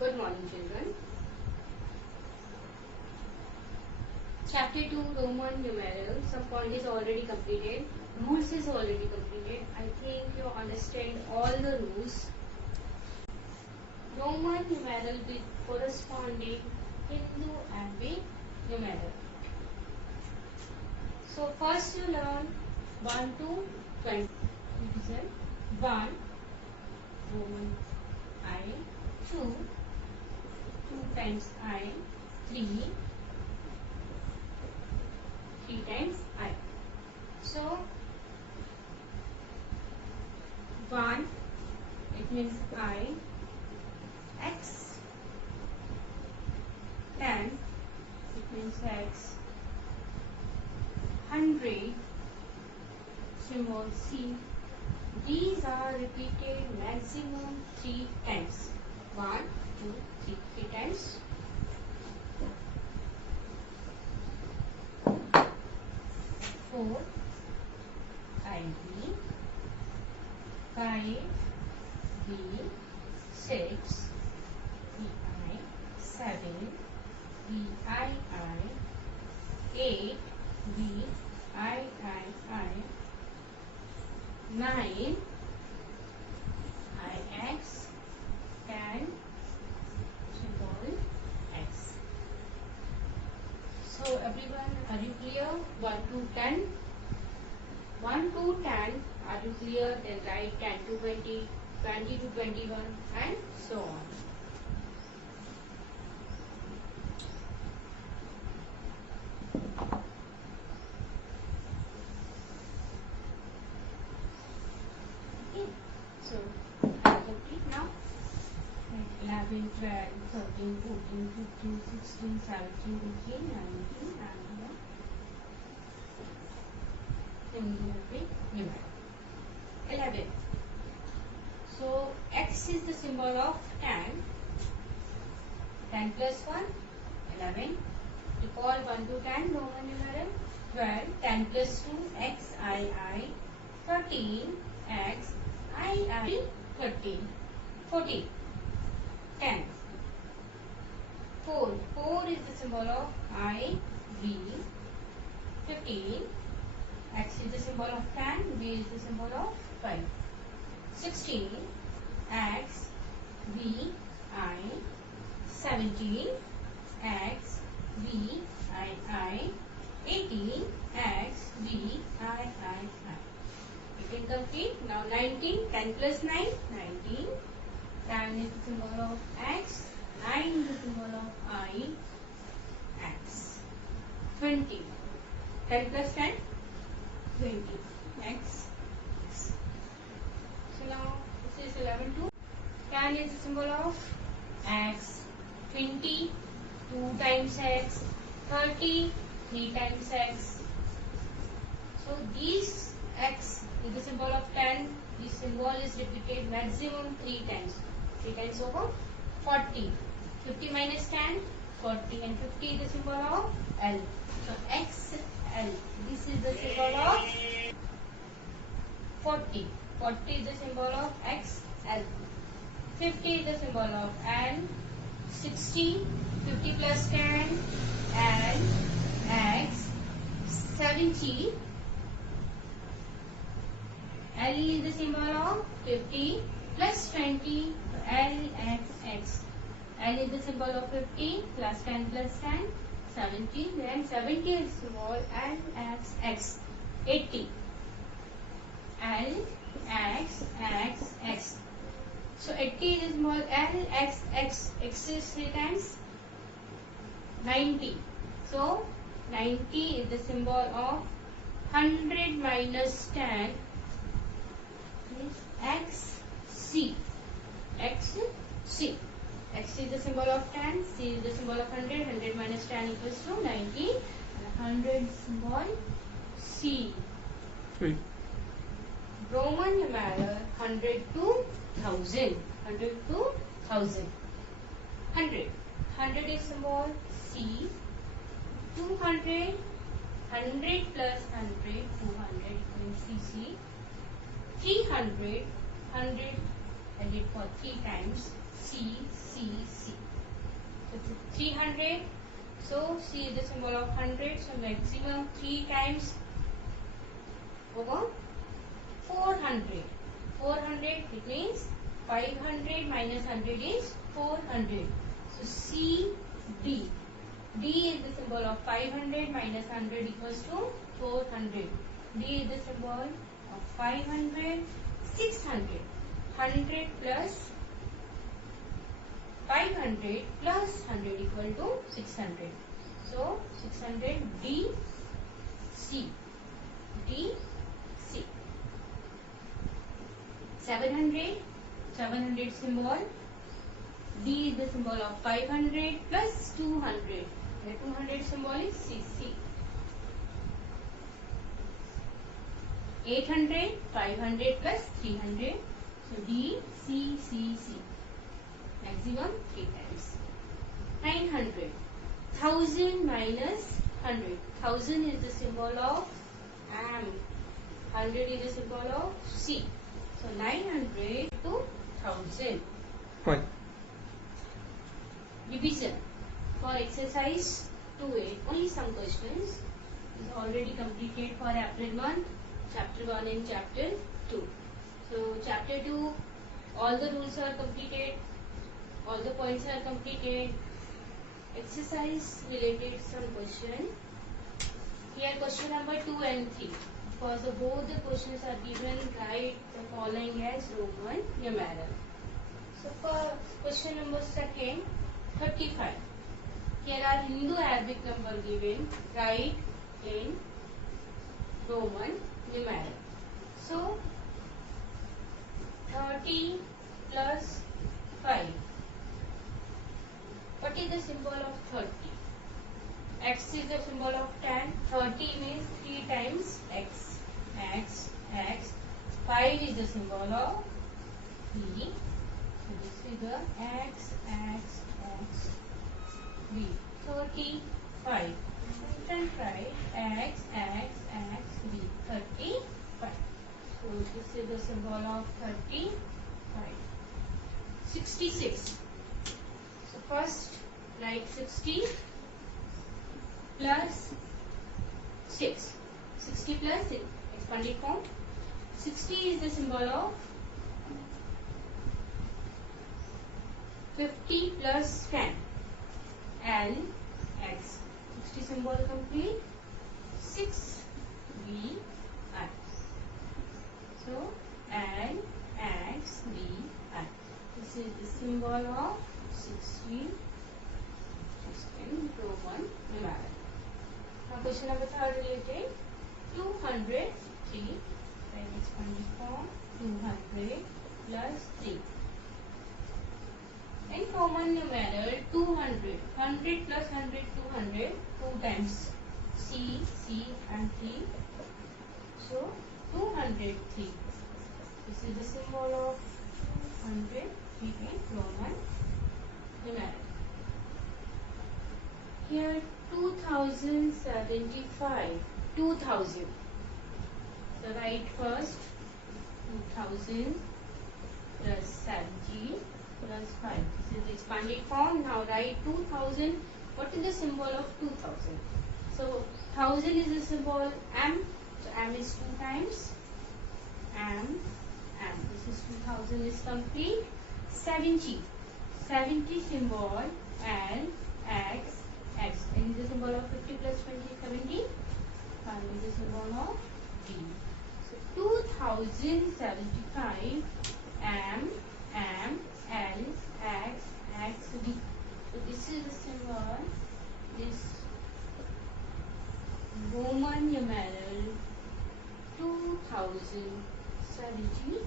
Good morning, children. Chapter 2, Roman numeral. Some point is already completed. Rules is already completed. I think you understand all the rules. Roman numeral with corresponding Hindu Arabic numeral. So first you learn 1 to 20. It is a 1 Roman I, 2 times I, 3 times I. So 1 it means I, X, 10 it means X, 100 symbol C. These are repeated maximum 3 times. 1, 2, 3 times. 4 IB, 5 B, 6 VI, 7 VII, 8 VIII, 9 IX, 10 symbol X. So everyone, are you clear? 1 to 10. 1 to 10, are you clear? Then write 10 to 20, 20 to 21 and so on. Okay, so I complete now. 11, 12, 13, 14, 15, 16, 17, 18, 19 and 11. So X is the symbol of 10. 10 plus 1, 11. Recall 1 to 10 Roman numeral. 12. 10 plus 2, X, I. 13, X, I. 13. 14. 10. 4. 4 is the symbol of I, V. 15. X is the symbol of 10, V is the symbol of 5. 16, X, V, I. 17, X, V, I. 18, X, V, I. You can complete. Now 19, 10 plus 9, 19. 10 is the symbol of X, 9 is the symbol of I, X. 20, 10 plus 10, 20. X. So now this is 11 to 10 is the symbol of X. 20, 2 times X. 30, 3 times X. So these X is the symbol of 10. This symbol is repeated maximum 3 times. 3 times over 40. 50 minus 10, 40 and 50 is the symbol of L. So X, L. This is the symbol of 40. 40 is the symbol of X, L. 50 is the symbol of L. 60, 50 plus 10, L, X. 70, L is the symbol of 50 plus 20, L, X. L is the symbol of 50 plus 10 plus 10, 70. Then 70 is symbol L, X. 80. L, X. So 80 is small L, X is 3 times 90. So 90 is the symbol of 100 minus 10 is XC. XC. X is the symbol of 10, C is the symbol of 100. 100 minus 10 equals to 90. And 100 symbol C. 3. Roman numeral 100 to 1000. 100 to 1000. 100. 100 is symbol C. 200. 100 plus 100. 200 equals CC. 300. 100 added for 3 times. C. 300. So C is the symbol of 100. So maximum 3 times over 400. 400, it means 500 minus 100 is 400. So C, D. D is the symbol of 500 minus 100 equals to 400. D is the symbol of 500, 600. 100 plus 500 plus 100 equal to 600. So 600 D, C. D, C. 700. 700 symbol. D is the symbol of 500 plus 200. The 200 symbol is CC. 800, 500 plus 300. So D, C, C, C. Maximum 3 times. 900. 1000 minus 100. 1000 is the symbol of AM. 100 is the symbol of C. So 900 to 1000. Fine. Division. For exercise 2A, only some questions is already completed for April month, chapter 1 and chapter 2. So chapter 2, all the rules are completed, all the points are completed. Exercise related some question. Here question number 2 and 3. Because both the questions are given, write the following as Roman numeral. So for question number 2, 35. Here are Hindu-Arabic number given, write in Roman numeral. So 30 plus 5. What is the symbol of 30? X is the symbol of 10. 30 means 3 times X. X, X. 5 is the symbol of B. So this is the X, X, X, B. 35. Different right. X, X, X, B. 35. So this is the symbol of 35. 66. So first write 60 plus 6. 60 plus 6. Expanded form. 60 is the symbol of 50 plus 10. L, X. 60 symbol complete. 6, B, I. So, L, X, B, I. This is the symbol of 60 in Roman numeral. Now, question number 3 related. 203. Then expanded form. 200 plus 3. In Roman numeral 200, 100 plus 100, 200, 2 times C, C and 3. So 203. This is the symbol of 200 in Roman numeral. Here 2075. 2000. So write first 2000 plus 70 plus 5. This is the expanded form. Now write 2000. What is the symbol of 2000? So 1000 is the symbol M. So M is 2 times. M. This is 2000 is complete. 70. 70 symbol L, X, X. And is the symbol of 50 plus 20, 70. And is the symbol of D. So 2075 M, L, X, X, D. So this is the symbol, this Roman numeral 2075.